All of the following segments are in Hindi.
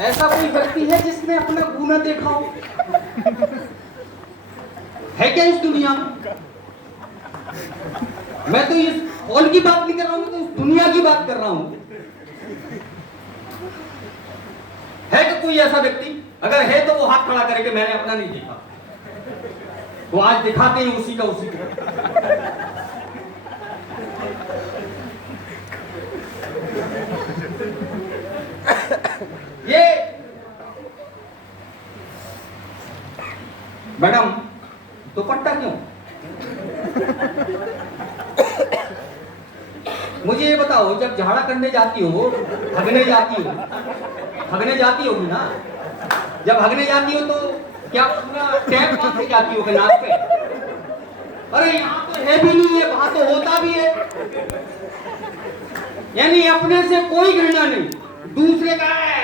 ऐसा कोई व्यक्ति है जिसने अपना गुना देखा हो? है क्या इस दुनिया में? मैं तो इस हॉल की बात नहीं कर रहा हूं, तो इस दुनिया की बात कर रहा हूं। है कि कोई ऐसा व्यक्ति? अगर है तो वो हाथ खड़ा करे कि मैंने अपना नहीं देखा। वो आज दिखाते हैं उसी का उसी का। ये मैडम दुपट्टा क्यों? मुझे ये बताओ, जब झाड़ा करने जाती हो, हगने जाती हो, हगने जाती होगी ना? जब हगने जाती हो तो क्या पूरा टैप बांध के जाती हो कि नाक पे? अरे यहाँ तो है भी नहीं है, वहां तो होता भी है। यानी अपने से कोई घृणा नहीं, दूसरे का है।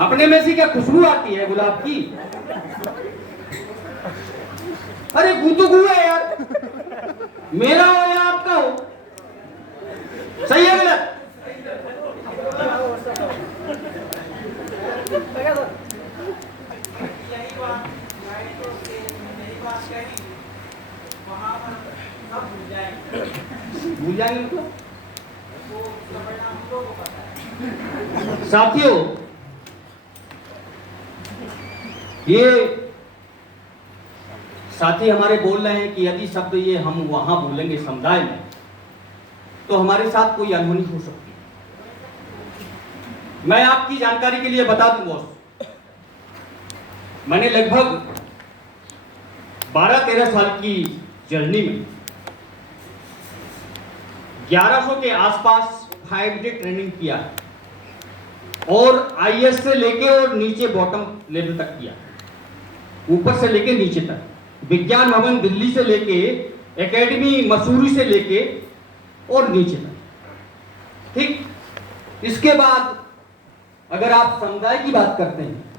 अपने में से क्या खुशबू आती है गुलाब की? अरे गू तो गू है यार, मेरा हो या आपका हो, सही है गलत? भूल जाएंगे तो साथियों, ये साथी हमारे बोल रहे हैं कि यदि शब्द ये हम वहां बोलेंगे समुदाय में तो हमारे साथ कोई अनहोनी हो सकती है। मैं आपकी जानकारी के लिए बता दूं बॉस, मैंने लगभग 12-13 साल की जर्नी में 1100 के आसपास 5 डे ट्रेनिंग किया और आईएएस से लेके और नीचे बॉटम लेवल तक किया, ऊपर से लेके नीचे तक। विज्ञान भवन दिल्ली से लेके, एकेडमी मसूरी से लेके और नीचे तक, ठीक। इसके बाद अगर आप समुदाय की बात करते हैं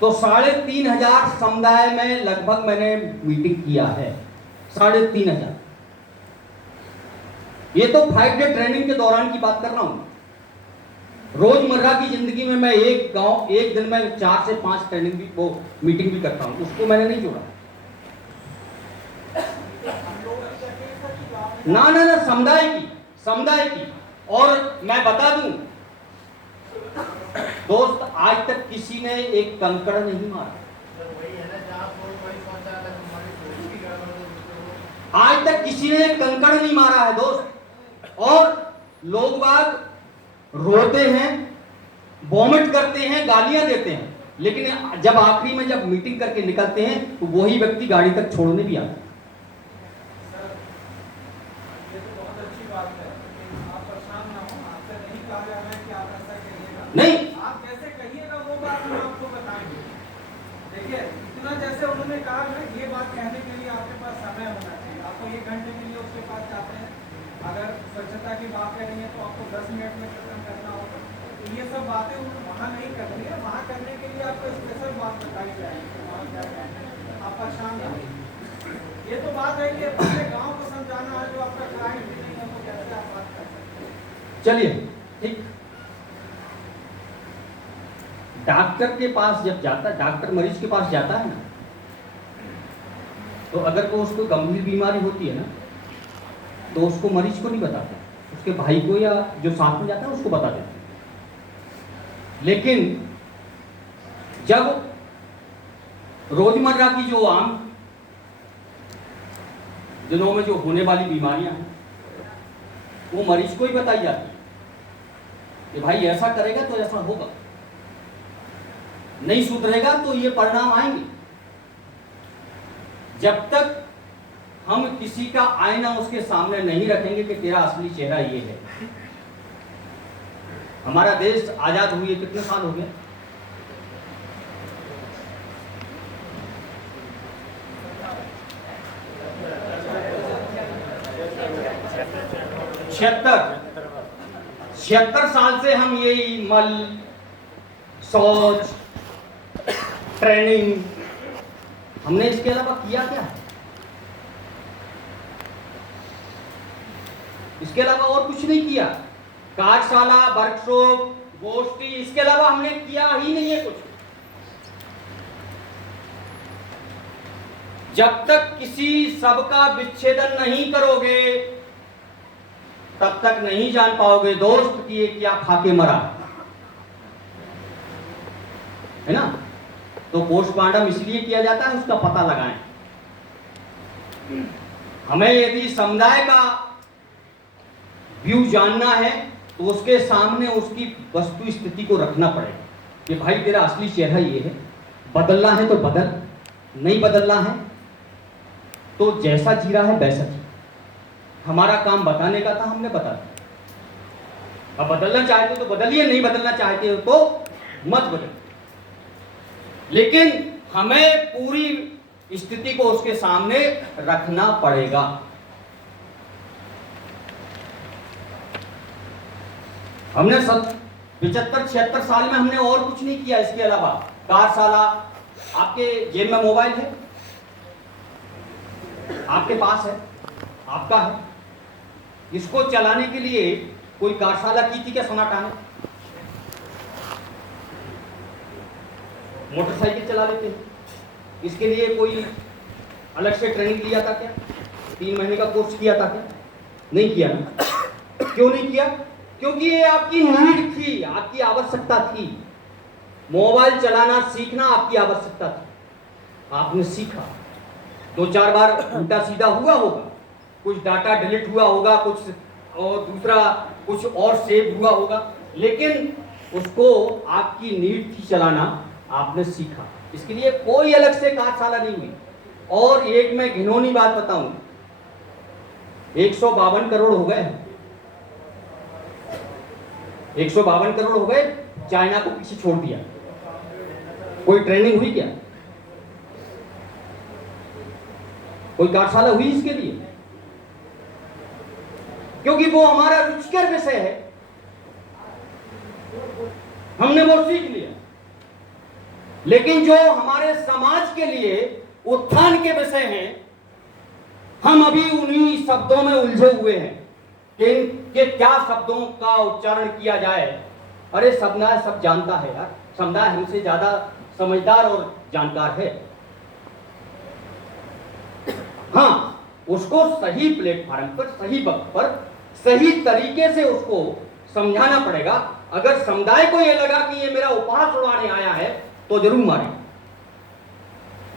तो 3500 समुदाय में लगभग मैंने मीटिंग किया है। 3500। ये तो 5 डे ट्रेनिंग के दौरान की बात कर रहा हूं। रोजमर्रा की जिंदगी में मैं एक दिन में 4 से 5 ट्रेनिंग भी, वो मीटिंग भी करता हूं, उसको मैंने नहीं जोड़ा। ना समुदाय की। और मैं बता दूं दोस्त, आज तक किसी ने एक कंकड़ नहीं मारा। आज तक किसी ने एक कंकड़ नहीं मारा है दोस्त। और लोग बाग रोते हैं, वॉमिट करते हैं, गालियां देते हैं, लेकिन जब आखिरी में जब मीटिंग करके निकलते हैं तो वही व्यक्ति गाड़ी तक छोड़ने भी आता है। नहीं, आप कैसे कहिएगा वो बात हम आपको बताएंगे। देखिए, इतना जैसे उन्होंने कहा ना, ये बात कहने के लिए आपके पास समय होना चाहिए। आपको 1 घंटे के लिए उसके पास जाते हैं, अगर स्वच्छता की बात करेंगे तो आपको 10 मिनट में खत्म करना होगा। तो ये सब बातें वहाँ नहीं करनी है। वहाँ करने के लिए आपको स्पेशल बात बताई जाएगी, वहाँ क्या करना है, आप परेशान नहीं। ये तो बात है कि अपने गाँव को समझाना है, जो आपका क्लाइंट भी नहीं है तो कैसे आप बात कर सकते हैं। चलिए ठीक। डॉक्टर के पास जब जाता है, डॉक्टर मरीज के पास जाता है ना, तो अगर को उसको गंभीर बीमारी होती है ना, तो उसको मरीज को नहीं बताते, उसके भाई को या जो साथ में जाता है उसको बता देते। लेकिन जब रोजमर्रा की जो आम दिनों में जो होने वाली बीमारियां हैं, वो मरीज को ही बताई जाती है कि भाई ऐसा करेगा तो ऐसा होगा, नहीं सुधरेगा तो ये परिणाम आएंगे। जब तक हम किसी का आईना उसके सामने नहीं रखेंगे कि तेरा असली चेहरा ये है। हमारा देश आजाद हुए कितने साल हो गए? छिहत्तर साल से हम ये मल, शौच, ट्रेनिंग, हमने इसके अलावा किया क्या? इसके अलावा और कुछ नहीं किया। कार्यशाला, वर्कशॉप, गोष्ठी, इसके अलावा हमने किया ही नहीं है कुछ। जब तक किसी सब का विच्छेदन नहीं करोगे तब तक नहीं जान पाओगे दोस्त कि ये क्या खा के मरा, है ना। तो पोस्टमार्टम इसलिए किया जाता है उसका पता लगाएं। हमें यदि समुदाय का व्यू जानना है तो उसके सामने उसकी वस्तु स्थिति को रखना पड़ेगा कि भाई तेरा असली चेहरा ये है, बदलना है तो बदल, नहीं बदलना है तो जैसा जी रहा है वैसा जी। हमारा काम बताने का था, हमने बता दिया। अब बदलना चाहते हो तो बदलिए, नहीं बदलना चाहते हो तो मत बदलिए, लेकिन हमें पूरी स्थिति को उसके सामने रखना पड़ेगा। हमने 75-76 साल में हमने और कुछ नहीं किया इसके अलावा। कार्यशाला, आपके जेब में मोबाइल है, आपके पास है, आपका है, इसको चलाने के लिए कोई कार्यशाला की थी क्या सोनाटा ने? मोटरसाइकिल चला लेते हैं, इसके लिए कोई अलग से ट्रेनिंग लिया था क्या? 3 महीने का कोर्स किया था क्या? नहीं किया ना। क्यों नहीं किया? क्योंकि ये आपकी नीड थी, आपकी आवश्यकता थी। मोबाइल चलाना सीखना आपकी आवश्यकता थी, आपने सीखा। 2-4 बार उल्टा सीधा हुआ होगा, कुछ डाटा डिलीट हुआ होगा, कुछ और दूसरा कुछ और सेव हुआ होगा, लेकिन उसको आपकी नीड थी चलाना, आपने सीखा। इसके लिए कोई अलग से कार्यशाला नहीं हुई। और एक मैं घिनौनी बात बताऊं, 152 करोड़ हो गए, 152 करोड़ हो गए, चाइना को पीछे छोड़ दिया। कोई ट्रेनिंग हुई क्या? कोई कार्यशाला हुई इसके लिए? क्योंकि वो हमारा रुचिकर विषय है, हमने वो सीख लिया। लेकिन जो हमारे समाज के लिए उत्थान के विषय हैं, हम अभी उन्हीं शब्दों में उलझे हुए हैं कि क्या शब्दों का उच्चारण किया जाए। अरे समुदाय सब जानता है यार, समुदाय हमसे ज्यादा समझदार और जानकार है। हाँ, उसको सही प्लेटफॉर्म पर, सही वक्त पर, सही तरीके से उसको समझाना पड़ेगा। अगर समुदाय को यह लगा कि ये मेरा उपहास उड़ाने आया है तो जरूर मारे,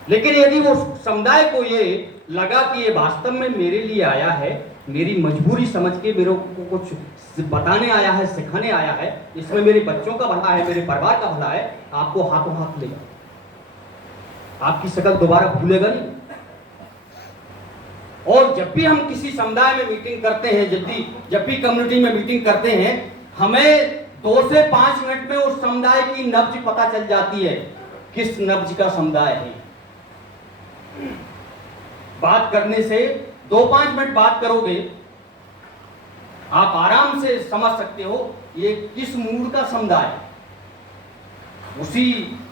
लेकिन यदि वो समुदाय को ये लगा कि ये वास्तव में मेरे लिए आया है, मेरी मजबूरी समझ के मेरे को कुछ बताने आया है, सिखाने आया है, इसमें मेरे बच्चों का भला है, मेरे परिवार का भला है, आपको हाथों हाथ लेगा, आपकी शक्ल दोबारा भूलेगा नहीं। और जब भी हम किसी समुदाय में मीटिंग करते हैं, जब भी कम्युनिटी में मीटिंग करते हैं, हमें 2 से 5 मिनट में उस समुदाय की नब्ज पता चल जाती है, किस नब्ज का समुदाय है। बात करने से 2-5 मिनट बात करोगे, आप आराम से समझ सकते हो ये किस मूड का समुदाय है।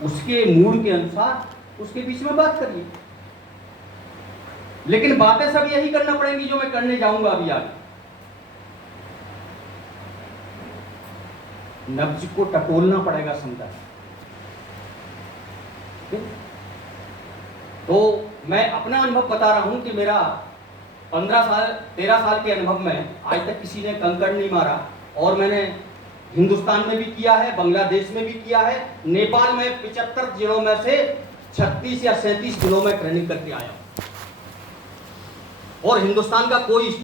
उसके मूड के अनुसार उसके बीच में बात करिए। लेकिन बातें सब यही करना पड़ेंगी जो मैं करने जाऊंगा अभी आगे। नब्ज को टटोलना पड़ेगा समुदाय। तो मैं अपना अनुभव बता रहा हूं कि मेरा 13 साल के अनुभव में आज तक किसी ने कंकड़ नहीं मारा। और मैंने हिंदुस्तान में भी किया है, बांग्लादेश में भी किया है, नेपाल में 75 जिलों में से 36 या 37 जिलों में ट्रेनिंग करके आया और हिंदुस्तान का कोई